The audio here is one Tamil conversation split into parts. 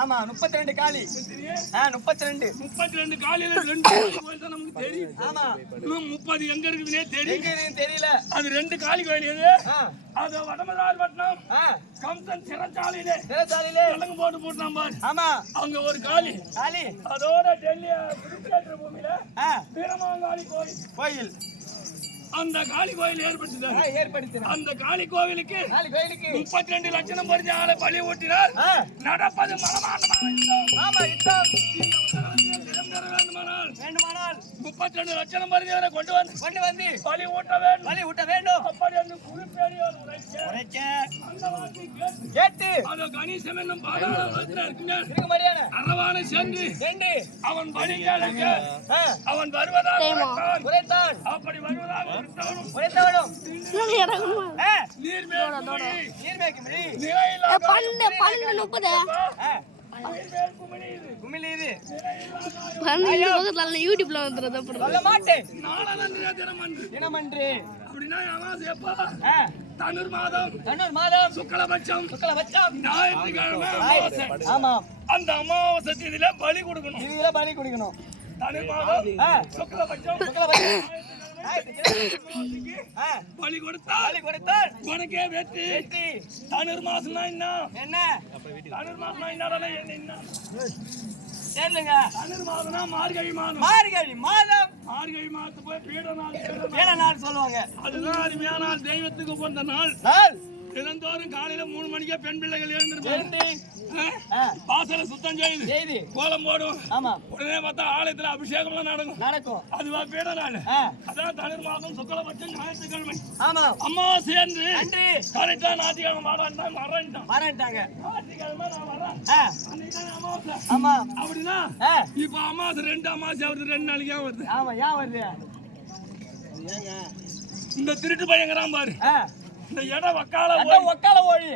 ஆமா முப்பத்தி ரெண்டு காலி ஆ முப்பத்தி ரெண்டு முப்பத்தி ரெண்டு காலையில ரெண்டு கோயில் தான் நமக்கு தெரியும். ஆமா. இன்னும் முப்பது எங்க இருக்குதுன்னே தெரியும். தெரியல. அது ரெண்டு காலி கோயில் எது? அது வடமதார் பட்டினம். கம்சன் சிறைச்சாலையிலே. சிறைச்சாலையிலே. கலங்கு போட்டு போட்டான் பாரு. ஆமா. அங்க ஒரு காலி. காலி. அதோட டெல்லி குருக்ஷேத்திர பூமியில வீரமாங்காளி கோயில். கோயில். அந்த காளி கோயில் ஏற்படுத்தது ஆ ஏற்படுத்தின அந்த காளி கோவிலுக்கு முப்பத்தி ரெண்டு லட்சம் பறிஞ்ச ஆளை பலி ஊட்டினார். நடப்பது வேண்டுமானால் வேண்டுமானால் முப்பத்தி ரெண்டு லட்சம் பறிஞ்சவரை கொண்டு வந்து கொண்டு வந்து பலி ஊட்ட வேண்டும். வழி ஊட்ட வேண்டும். அப்படி என்று குறிப்பேடியோர் உரைக்க. அந்த கேட்டு. அதோ கணேசன் என்னும் பாதாள உலகத்தில் இருக்குங்க இருக்க மாதிரியான அரவானை சென்று ரெண்டு அவன் பலி கேளுங்க. ஆ. அவன் வருவதாக உரைத்தான். அப்படி வருவதாக உரைத்தவனும் நீர்மேல் குமிழி, நீர்மேக்கு மிழி. நிலையில்லா பன்னெண்டு பன்னெண்டு முப்பது பன்னெண்டு பக்கத்துல யூடியூப்ல வந்துடுறது அப்புறம். சொல்ல மாட்டேன். தினமன்று தினமன்று அப்படின்னா அமாவாசை எப்பா ஆ. தனுர் மாதம். தன்னூர் மாதம். சுக்லபட்சம் சுக்லபட்சம் ஞாயிற்றுக்கிழமை அமாவாசை. ஆமாம். அந்த அமாவாசை தேதியில பலி கொடுக்கணும். இதுல பலி கொடுக்கணும். தனுர் மாதம். சுக்லபட்சம் ஆ பலி கொடுத்தா பலி கொடுத்தால் உனக்கே வெற்றி. வெற்றி. தனுர் மாசம்னா என்ன? என்ன? தனுர் மாசம்னா என்னடா என்ன தெரியலங்க தனுர் மாதம்னா மார்கழி மாதம். மார்கழி மாதம். மார்கழி மாதத்து போய் பீட நாள் பீட நாள். சொல்லுவாங்க. அதுதான் அருமையான நாள். தெய்வத்துக்கு பிறந்த நாள். நாள். தினந்தோறும் காலையில மூணு மணிக்கே பெண் பிள்ளைகள் எழுந்திருப்பாங்க. வாசலை சுத்தம் செய்யுது செய்தி. கோலம் போடும் ஆமா. உடனே பார்த்தா ஆலயத்துல அபிஷேகம்லாம் நடக்கும். நடக்கும். அதுவா பீட நாள். அதான் தனுர் மாதம் சுக்லபட்சம் ஞாயிற்றுக்கிழமை. ஆமா. அன்று நன்றி. கரெக்டா ஞாயிற்றுக்கிழமை வாடான்டா வரேன்ட்டான் வரேன்ட்டாங்க. ஞாயிற்றுக்கிழமை நான் வரேன் அமாவாசை? ஆமா. அப்படின்னா இப்ப அமாவாசை ரெண்டு அமாவாசை வருது ரெண்டு நாளைக்கே வருது. ஆமா ஏன் வருது? இந்த திருட்டு பையங்கிறான் பாரு. இந்த இடம் வக்கால ஒக்கால ஓடி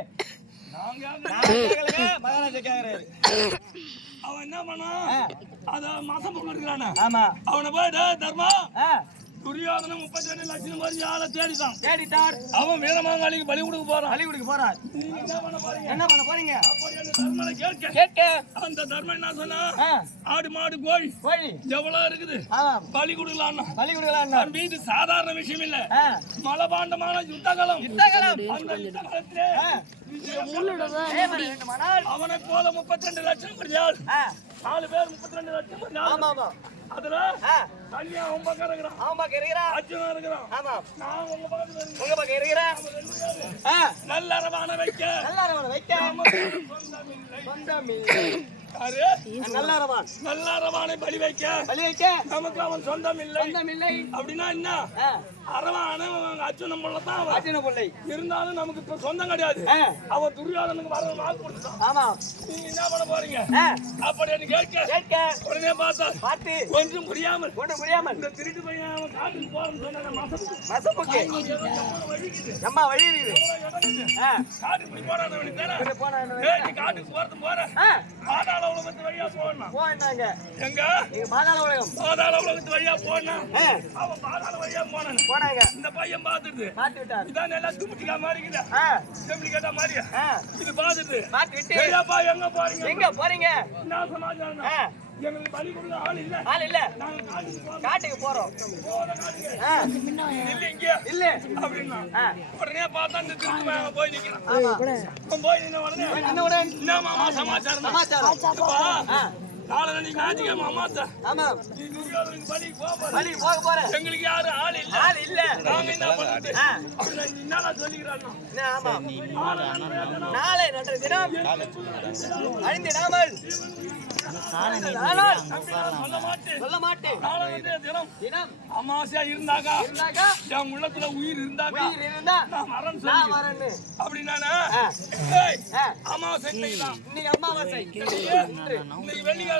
அவன் என்ன பண்ணான்? அத மாசம் பொண்ணு இருக்கிறானே ஆமா. அவனை போய் தர்மா துரியோதன முப்பத்தி ரெண்டு லட்சம் மாதிரி ஆளை தேடிட்டான் தேடிட்டார் அவன் வீரமாங்காளிக்கு பலி கொடுக்க போறான். பலி கொடுக்க நீங்க என்ன பண்ண போறீங்க? என்ன பண்ண போறீங்க? அப்படி அந்த தர்மனை கேட்க. கேட்க. அந்த தர்மன் என்ன சொன்னா? ஆடு மாடு கோழி. கோழி. எவ்வளவு இருக்குது? பலி கொடுக்கலாம்னா பலி கொடுக்கலாம் இது சாதாரண விஷயம் இல்ல. மலபாண்டமான யுத்தகலம். யுத்தகலம். அந்த யுத்தகலத்திலே அவனை போல முப்பத்தி ரெண்டு லட்சம் நாலு பேர் முப்பத்தி ரெண்டு லட்சம் ஆமா ஆமா அதுல ஆ, தனியா உன் பக்கம் இருக்கிறான். அவன் பக்கம் இருக்கிறா அர்ஜுனா இருக்கிறான். ஆமா. நான் உங்க பக்கத்துல இருக்கிறேன். உங்க பக்கம் இருக்கிறா ஆ, நல்ல அரவான வைக்க. நல்ல அரவணை வைக்க. சொந்தமில்லை. சொந்தம் இல்லை. யாரு? நல்ல அரவான் நல்ல அரவானை பலி வைக்க. பலி வைக்க? நமக்கு அவன் சொந்தம் இல்லை சொந்தம் இல்லை அப்படின்னா என்ன? அரவான அர்ஜுனன் போல தான் ஆட்டின பிள்ளை இருந்தாலும் நமக்கு இப்ப சொந்தம் கிடையாது. அவன் துரியோதனுக்கு வர வாக்கு கொடுத்தான். ஆமா. நீங்க என்ன பண்ண போறீங்க? அப்படின்னு கேட்க. கேட்க. உடனே பார்த்தா பார்த்து. ஒன்றும் புரியாமல். ஒண்ணு புரியாமல். இந்த திருட்டு பையன் அவன் காட்டுக்கு போறேன்னு சொன்ன மசப்புக்கு. அம்மா வழி இருக்குது. காட்டுக்கு போறான் நீ காட்டுக்கு போறது போற. ஆ, பாதாள உலகத்து வழியா போடணும் போனாங்க. எங்க? பாதாள உலகம். பாதாள உலகத்து வழியா ஆ, அவன் பாதாள வழியா போனான். போனாங்க. இந்த பையன் விட்டார் இதான் எல்லாம் தும்பிட்டிக்கா மாதிரி இருக்குதா. செம்பிளி கேட்ட மாதிரியா? ஆ, இது விட்டு பெரியப்பா எங்க போறீங்க? எங்க போறீங்க? சமாச்சாரம்? எங்களுக்கு பலி கொடுக்க ஆள் இல்ல. ஆள் இல்ல. நாங்க காட்டுக்கு போறோம். இல்ல அப்படின்னா உடனே பார்த்தா இந்த திருட்டு போய் நிக்கிறான். போய் நின்ன உடனே என்ன மாமா சமாச்சாரம் சமாச்சாரம். நாளை ஞாயிற்றுக்கிழமை அமாவாசை. ஆமா. நீ துரியோதனுக்கு பலிக்கு போக போற. வழி போக போறேன் எங்களுக்கு யாரும் ஆள் இல்ல. ஆள் இல்ல. என்ன அப்படின்னா என்னடா ஆமா. நாளை நன்ற தினம் அழிந்திடாமல். அமாவாசையா இருந்தாக்கா இருந்தாக்கா என் உள்ளத்துல உயிர் இருந்தாக்கா ஆ, அமாவாசை இன்னைக்கு அமாவாசை. இன்னைக்கு வெள்ளிக்கிழமை.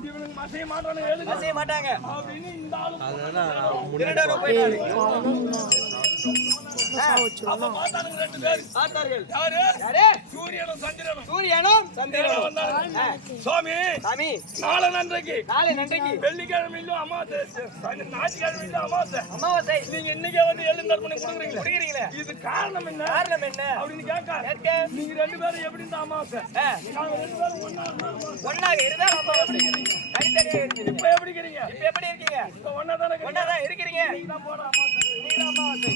கொடுக்குறாங்க. குடிக்கிறாங்க இவனுக்கு மசைய மாட்டானு எழுது. செய்ய மாட்டாங்க. அப்படின்னு இந்த ஆளு திருடனும் போயிட்டாரு. வெள்ளிக்கிழமையிலும் அமாவாசை. ஞாயிற்றுக்கிழமையிலும் அமாவாசை. அமாவாசை. நீங்க இன்னைக்கே வந்து எழுந்தர் பண்ணி கொடுக்குறீங்களே? குடிக்கிறீங்களே? இது காரணம் என்ன? காரணம் என்ன? அப்படின்னு கேட்க கேட்க. நீங்க ரெண்டு பேரும் எப்படி இந்த அமாவாசை? நாங்க ரெண்டு பேரும் ஒண்ணா இருந்தா அமாவாசை. தனித்தனியா இருக்கீங்க இப்ப எப்படி இருக்கிறீங்க இப்ப எப்படி இருக்கீங்க? இப்ப ஒண்ணா தானே இருக்கிறீங்க? ஒண்ணாதான் இருக்கிறீங்க இன்னைக்கு தான் போற அமாவாசை. நீங்க அமாவாசை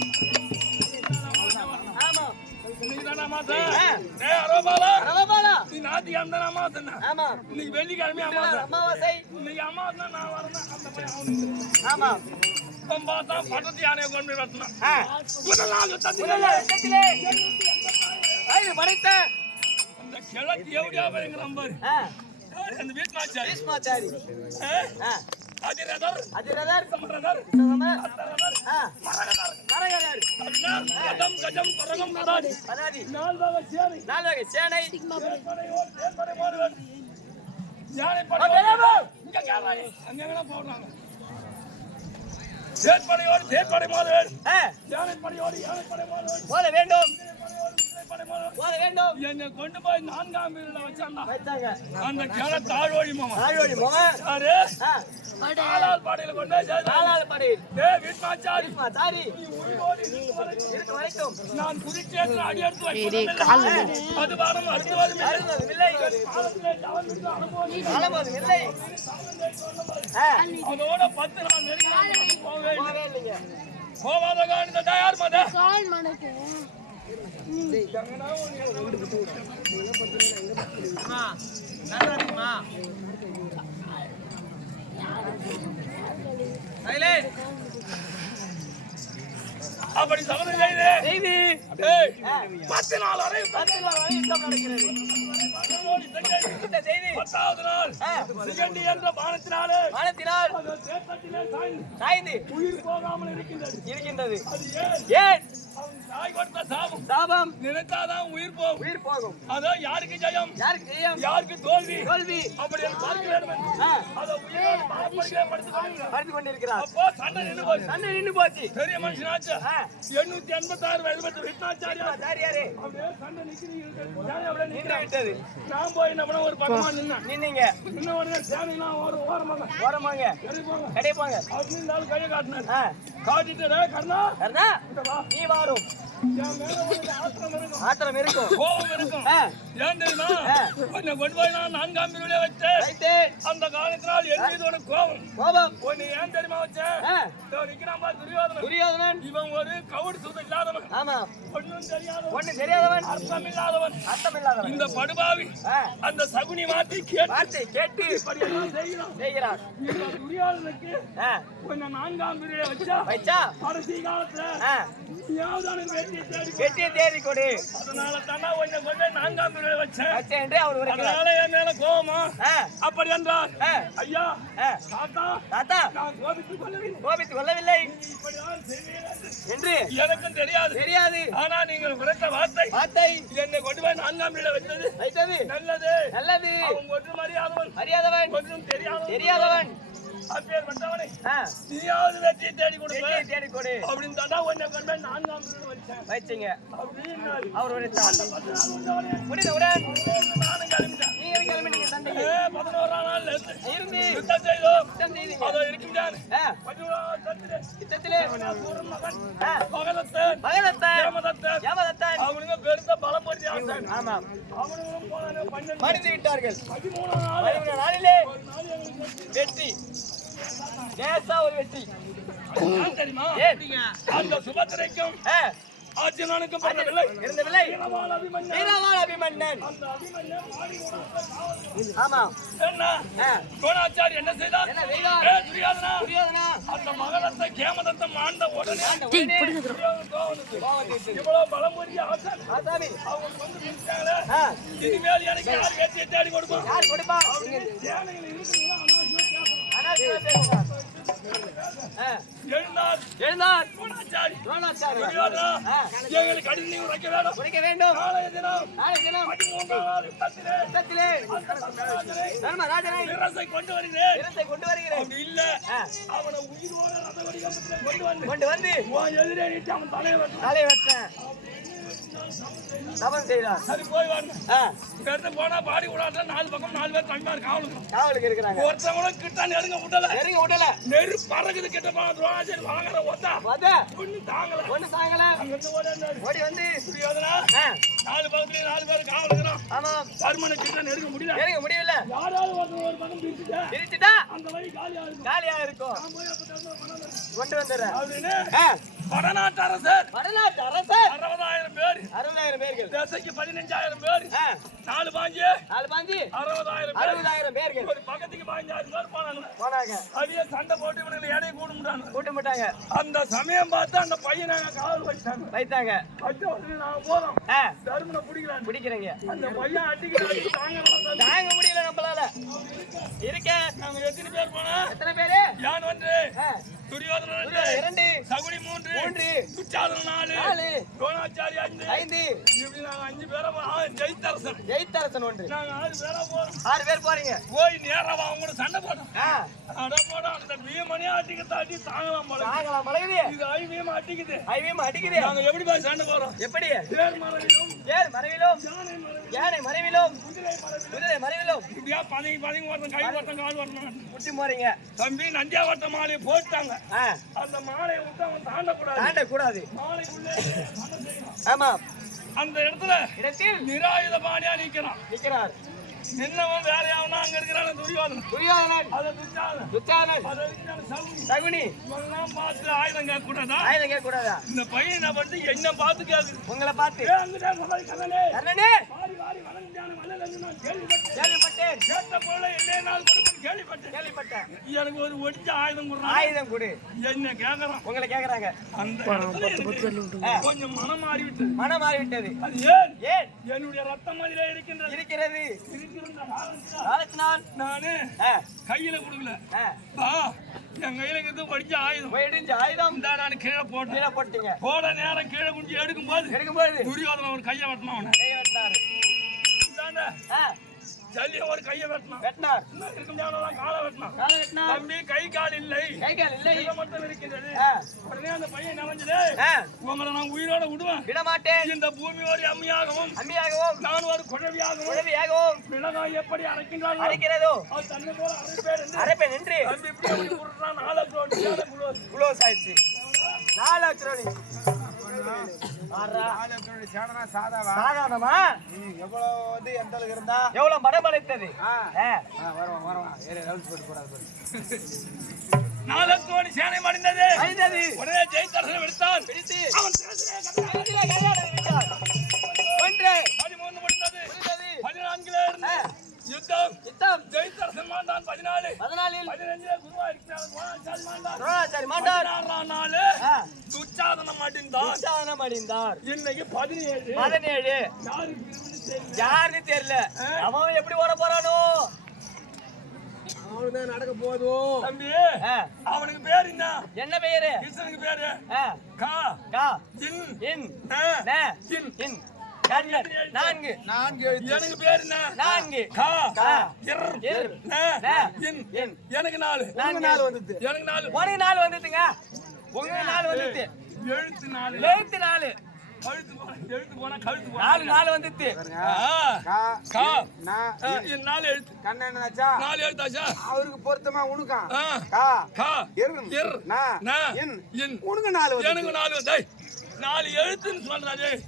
ஆமா. வெள்ளிக்கிழமை அமாவாசை. அமாவாசை நான் வரேன் அந்த பையன் அவனுக்கு ஆமா. இப்ப பார்த்தா பட்டத்து யானையை கொண்டு போய் வெட்டினான். ஆ, முதலாவது தத்திலே முதல்ல ரத்தத்திலே வயது படைத்த. அந்த கிழக்கு எப்படியா பயங்கரம் பாரு. அந்த ஆ? ஆ, அதிரதர், அதிரதர் அத்தரதர், ஆ, மரகதர். கரகதர் அப்படின்னா கஜம், கரகம், கடாரி. பதாதி நால் வகை சேனை. நால்வகை சேனை தேர்ப்படையோர், தேர்ப்படை மாறுவர். யானைப்படை அப்ப ஓர். இங்க கேளாயே. அங்க எங்கடா போடுறாங்க? தேர்ப்படையோர், தேர்ப்படை மாறுவர். ஆ, யானைப்படையோர், யானைப்படை மாறுவர். போத வேண்டும் வேண்டும். என்னை கொண்டு போய் நான்காம் வீடுல வச்சான்டா வைத்தாங்க அந்த கிழ தாழ்வழி மாமா. பாடையில கொண்டு. நாலாவது வீட்மாச்சாரி, இருக்க வரைக்கும். நான் குறிச்சேற்ற அடி எடுத்து வைப்பதில்லை. கால் அது வாரம் இல்லை. அனுபவம் இல்லை. அதோட பத்து நாள் நெருங்கி போக. போகவே இல்லைங்க. போவாத காரணத்தை தயார் கால் மடக்கு அப்படி சமதம் செய்து பத்து நாள் வரை பத்து நாள் வரை யுத்தம் நடக்கிறது. இந்த செய்தி. பத்தாவது நாள் சிகண்டி என்ற பானத்தினாலே தேசத்திலே சாய்ந்து உயிர் போகாமல் இருக்கின்றது. இருக்கின்றது. ஏன்? சாபம். நினைத்தாதான் உயிர் போகும். உயிர் போகும். அதான் யாருக்கு ஜெயம்? யாருக்கு ஜெயம்? யாருக்கு தோல்வி? தோல்வி. அப்படி பார்க்க வேண்டும் அதை உயிரோடு. பார்த்து கொண்டிருக்கிறார். அப்போ சண்டை நின்று போச்சு. சண்டை நின்று போச்சு. பெரிய மனுஷனாச்சு. எண்ணூத்தி எண்பத்தி ஆறு வயது பெற்ற விஷ்ணாச்சாரியா சாரியாரே அப்படியே சண்டை நிக்கிறீங்க அப்படியே நின்று. விட்டது நான் போய் என்ன பண்ண ஒரு பக்கமா நின்னேன் நின்னீங்க. இன்னும் உடனே ஒரு ஓரமாக ஓரமாங்க. சரி போங்க கிடைப்பாங்க அப்படின்னு இருந்தாலும் கையை காட்டினார். ஆ, காட்டிட்டு "டேய் கர்ணா? கர்ணா இங்க வா. நீ வாரும் என் மேல உனக்கு ஆத்திரம் இருக்கும். கோபம் இருக்கும். ஏன் தெரியுமா ஆ. உன்னை கொண்டு போய் நான் நான்காம் பிரிவிலே வச்சேன் அந்த காலத்தினால் கோபம். கோபம். உன்னை ஏன் தெரியுமா வச்சேன்? துரியோதனன். துரியோதனன். இவன் ஒரு கவுடு இல்லாதவன் ஆமா. ஒன்னும் தெரியாதவன். ஒண்ணு தெரியாதவன். அர்த்தம் இல்லாதவன் அர்த்தம் இல்லாதவன் இந்த படுபாவி அந்த சகுனி மாத்தி கேட்டு கேட்டு செய்கிறான். செய்கிறார் இந்த துரியோதனுக்கு உன்னை நான்காம் பிரிவிலே வச்சா வைச்சா கடைசி காலத்துல தேடி கொடு. அதனால தானே உன்னை கொண்டு போய் நான்காம் பிரிவிலே வச்சேன். வச்சேன் என்று அவர் அதனால என் மேல கோபமா? ஆ, அப்படி என்றார் ஆ, ஐயா ஆ, தாத்தா தாத்தா. நான் கோபித்துக் கொள்ளவில்லை. கோபித்துக் கொள்ளவில்லை. என்று எனக்கும் தெரியாது. தெரியாது. ஆனா நீங்கள் உரைத்த வார்த்தை வார்த்தை. என்னை கொண்டு போய் நான்காம் நிலை வைத்தது வைத்தது. நல்லது. நல்லது. அவன் ஒன்று மரியாதவன். அறியாதவன் ஒன்றும் தெரியாதவன். தெரியாதவன். ஆ, நீயாவது வெற்றியை தேடி வெட்டியை தேடி கொடு. அப்படின்னு தாண்டா உன்னை கொண்டு நான்காம் வைச்சீங்க அப்படின்னு அவர் உரைத்தார் பத்து நாள் உண்டவனே, முடிந்தவுடன் நானும் கிளம்பிட்டேன். நீங்க கிளம்பிட்டீங்க சண்டைக்கு? ஏ, பதினோராம் நாள் இருந்து இருந்து. யுத்தம் செய்தோம். யுத்தம் செய்தீங்க. அதோ இருக்கின்றான் ஆ, பதினோராம் தத்திலே யுத்தத்திலே. சூரன் மகன். ஆ, பகதத்தன் பகதத்தன் ஏமதத்தன் அவனுங்க பெருத்த பலம் அவனுங்களும் பன்னெண்டு. மடிந்து விட்டார்கள். நாள். நாளிலே வெற்றி. லேசா ஒரு வெற்றி. ஏன்? தெரியுமா அந்த சுபத்திரைக்கும் ஆ, அர்ஜுனனுக்கும் பிறந்தவில்லை இருந்தவில்லை. வீரவாள் அபிமன்னன் ஆமாம் என்ன? துரோணாச்சாரி என்ன செய்தார்? துரியோதனா? துரியோதனா? அந்த மகரத்தை கேமதத்தம் ஆண்ட உடனே. இவ்வளவு பலம் புரிய ஆசான் ஆசாமி அவங்க வந்து இனிமேல் எனக்கு யார் வெற்றியை தேடி கொடுப்பான்? யார் கொடுப்பா சேனைகள் இருக்குங்களா எங்களுக்கு உரைக்க உரைக்க வேண்டும். நாளைய தினம் தினம். தர்மராஜனை கொண்டு வருகிறேன். வீரத்தை கொண்டு வருகிறேன். அப்படி இல்ல. ஆ. அவனை உயிரோட ரத வடிவத்தில் கொண்டு வந்து கொண்டு வந்து எதிரே நிட்டு அவன் தலையை வெட்டணும். தலை வெட்டேன் தவம் செய்தார். சரி போய் ஆ, இங்க இருந்து போனா பாடி விடாத நாலு பக்கம் நாலு பேர் தனிமார் காவலுக்கு காவலுக்கு இருக்கிறாங்க. ஒருத்தவங்க கிட்ட நெருங்க விடல. நெருங்க விடல. நெரு பறகுது கிட்ட போனா துரோணாச்சாரி வாங்குற ஒத்தா. வத ஒண்ணு தாங்கல. ஒண்ணு சாயங்கல அங்கிருந்து ஓடியாந்தாரு. ஓடி வந்து துரியோதனா நாலு பக்கத்துலயும் நாலு பேர் காவலுக்குறோம் ஆமாம் தர்மனை கிட்ட நெருங்க முடியல. நெருங்க முடியல. யாராவது ஒருத்தர் ஒரு பக்கம் பிரிச்சுட்டா பிரிச்சுட்டா அந்த வழி காலியா இருக்கும். காலியா இருக்கும். கொண்டு வந்துடுறேன். அப்படின்னு வடநாட்டு அரசர் வடநாட்டு அரசர் அறுபதாயிரம் பேர் அறுபதாயிரம் பேர்கள். தேசைக்கு பதினஞ்சாயிரம் பேர். நாலு பாஞ்சு. நாலு பாஞ்சு. அறுபதாயிரம் அறுபதாயிரம் பேர்கள். ஒரு பக்கத்துக்கு பதினஞ்சாயிரம் பேர் போனாங்க. போனாங்க. அதையே சண்டை போட்டு இவனுங்களை எடையை கூட முடியாங்க கூட்டம் போட்டாங்க அந்த சமயம் பார்த்து அந்த பையனை காவல் வச்சாங்க வைத்தாங்க. வச்ச உடனே நாங்க போறோம். தர்மனை பிடிக்கிறாங்க பிடிக்கிறீங்க. அந்த பையன் அடிக்கிறாங்க தாங்க தாங்க முடியல நம்மளால. இருக்க நாங்க எத்தனை பேர் போனா எத்தனை பேரு? யான் ஆ, துரியோதனன் இரண்டு சகுனி மூன்று மூன்று துச்சாதன நாலு நாலு துரோணாச்சாரி அஞ்சு ஐந்து. இப்படி நாங்க அஞ்சு பேரா ஜெயித்தரசன். ஜெயித்தரசன் ஒன்று. நாங்க ஆறு பேரா போறோம். ஆறு பேர் போறீங்க. போய் நேரா அவங்க கூட சண்டை போட்டோம். அட போட அந்த பீமனே அடிக்கிறத அடி தாங்கலாம் போல தாங்கலாம் மலையுது இது அடிக்குது. ஐவியம் அடிக்குது. நாங்க எப்படி போய் சண்டை போறோம் எப்படி? தேர் மரவிலும் ஏர் மறைவிலும் யானை மறைவிலும் குதிரை மறைவிலும் இப்படியா பதங்கி பதங்கி ஒருத்தன் கை ஒருத்தன் கால் வரணும் முட்டி போறீங்க தம்பி நந்தியாவட்ட மாலையை போட்டாங்க. அந்த மாலையை விட்டு அவன் தாண்டக்கூடாது. தாண்ட கூடாது மாலைக்குள்ளே சண்டை செய்யணும். ஆமா. அந்த இடத்துல இடத்தில் நிராயுத பாணியா நிக்கிறான். நிக்கிறார். நின்னவன் வேற யாவனா அங்க இருக்கிறான துரியோதனன். துரியோதனன். அதை துச்சாதன் துச்சாதனன் அதை சகுனி சகுனி இவங்கெல்லாம் பார்த்து ஆயுதம் கேட்க கூடாதா ஆயுதம் கேட்க கூடாதா இந்த பையன் என்ன பண்ணி என்ன பார்த்து கேக்குது உங்களை பார்த்து. கதனே கர்ணனே? வாரி வாரி வளர்ந்தான நான் கேள்விப்பட்டேன். கேள்விப்பட்டேன். கேட்ட பொருளை இல்லையே நாள் கொடுப்பேன் கேள்விப்பட்டேன். கேள்விப்பட்டேன். எனக்கு ஒரு ஒடிச்ச ஆயுதம் கொடுறான் ஆயுதம் கொடு. என்ன கேக்குறான்? உங்களை கேக்குறாங்க. அந்த கொஞ்சம் மனம் மாறிவிட்டது மனம் மாறிவிட்டது. அது ஏன்? ஏன்? என்னுடைய ரத்தம் அதிலே இருக்கின்றது. இருக்கிறது. இருக்கின்ற காலத்தினால் நானு ஆ, கையில கொடுக்கல. என் கையில இருந்து படிச்ச ஆயுதம். போயிடுச்சு ஆயுதம். இந்த நான் கீழே போட்டேன். கீழே போட்டீங்க. போட நேரம் கீழே குஞ்சு எடுக்கும் போது எடுக்கும்போது துரியோதன ஒரு கையை வெட்டினான் அவனை. கையை வெட்டினாரு. இந்தாண்ட. ஆ, ஜல்லிய ஒரு கையை வெட்டினான் வெட்டினார். இருக்கும் ஞாபகம் காலை வெட்டினான் காலை வெட்டினார். தம்பி கை கால் இல்லை. கை கால் இல்லை. இதை மட்டும் இருக்கின்றது ஆ, உடனே அந்த பையன் நினைஞ்சது உங்களை நான் உயிரோட விடுவேன். விட மாட்டேன் இந்த பூமி ஒரு அம்மியாகவும் அம்மியாகவும். நான் ஒரு குழவியாகவும் உதவியாகவும் மிளகாய் எப்படி அரைக்கின்றார்களோ அடிக்கிறதோ அது தன்னை போல அரைப்பேன் என்று அரைப்பை நின்று. தம்பி இப்படி விடுறான் நாலு குழுவது குளோஸ் ஆயிடுச்சு. நாலு சாதாரணமா? எவ்வளவு வந்து எந்த அளவுக்கு இருந்தா? எவ்வளவு மடம் அழைத்தது ஆ. ஆ, ஆ, வருவான் வருவான் ஏறு ரவுண்ட்ஸ் போட்டு போடாது நாலு கோடி சேனை மடிந்தது. உடனே ஜெயித்தரசன் எடுத்தான் பிடித்து அவன். ஒன்று பதிமூணு முடிந்தது. பதினான்குல இருந்து யுத்தம். யுத்தம். ஜெயித்தரசன் மாண்டான் பதினாலு. பதினாலில். பதினஞ்சுல குருவா இருக்கிறான் துரோணாச்சாரி மாண்டான் துரோணாச்சாரி மாண்டார் ஆ, துச்சாதனம் அடிந்தான் உற்சாகனம் அடைந்தார். இன்னைக்கு பதினேழு. பதினேழு. யாருன்னு தெரியல. அவன் எப்படி ஓட போறானோ? அவனுதான் நடக்க போதும் தம்பி அவனுக்கு பேர் என்ன? என்ன பெயரு? கிருஷ்ணனுக்கு பேரு? கா. கா. இன். இன். இன். இன். நான்கு. நான்கு எனக்கு பேர் என்ன? நான்கு. கா. எனக்கு நாலு. நான்கு. நாள் வந்தது எனக்கு நாலு. உனக்கு நாலு வந்துட்டுங்க. உங்களுக்கு நாலு வந்துட்டு. எழுத்து நாலு. எழுத்து நாலு. நாலு நாலு என் நாலு எழுத்து. கண்ணன் என்னாச்சா நாலு எழுத்தாச்சா? அவருக்கு பொருத்தமா உனக்கான் ஆ, கா. கா. இர். நா. ந, இன். உனக்கு நாலு எனக்கு நாலு நாலு எழுத்துன்னு சொல்றாரு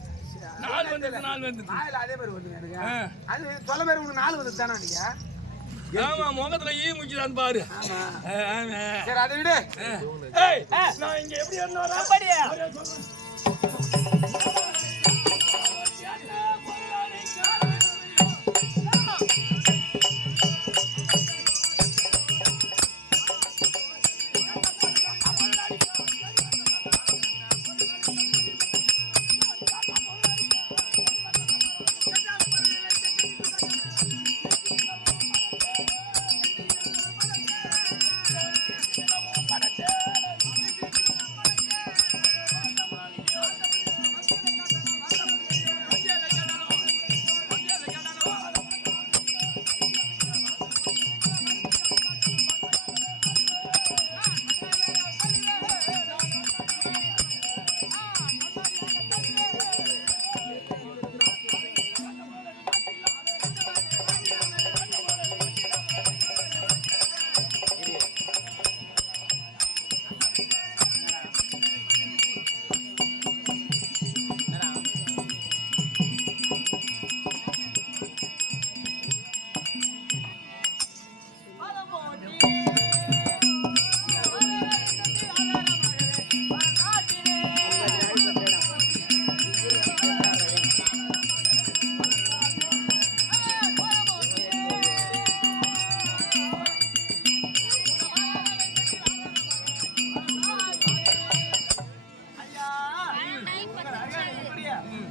நாலு வந்து நாலு வந்து நாலுல அதே மாதிரி எனக்கு. ஆ. அது சொல்ல மாதிரி உனக்கு நாலு வந்து தானே நீங்க? ஆமா முகத்துல ஈ முச்சிதான் பாரு. சரி அதை விடு. நான் இங்க எப்படி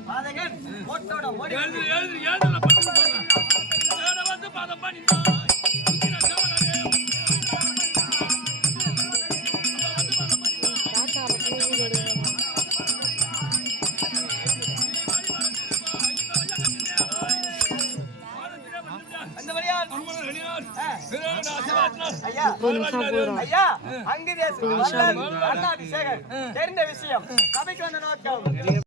பாதகன் ஓட்டோட ஓடி எழுது தெரிந்த விஷயம். சபைக்கு வந்த நோக்கம்.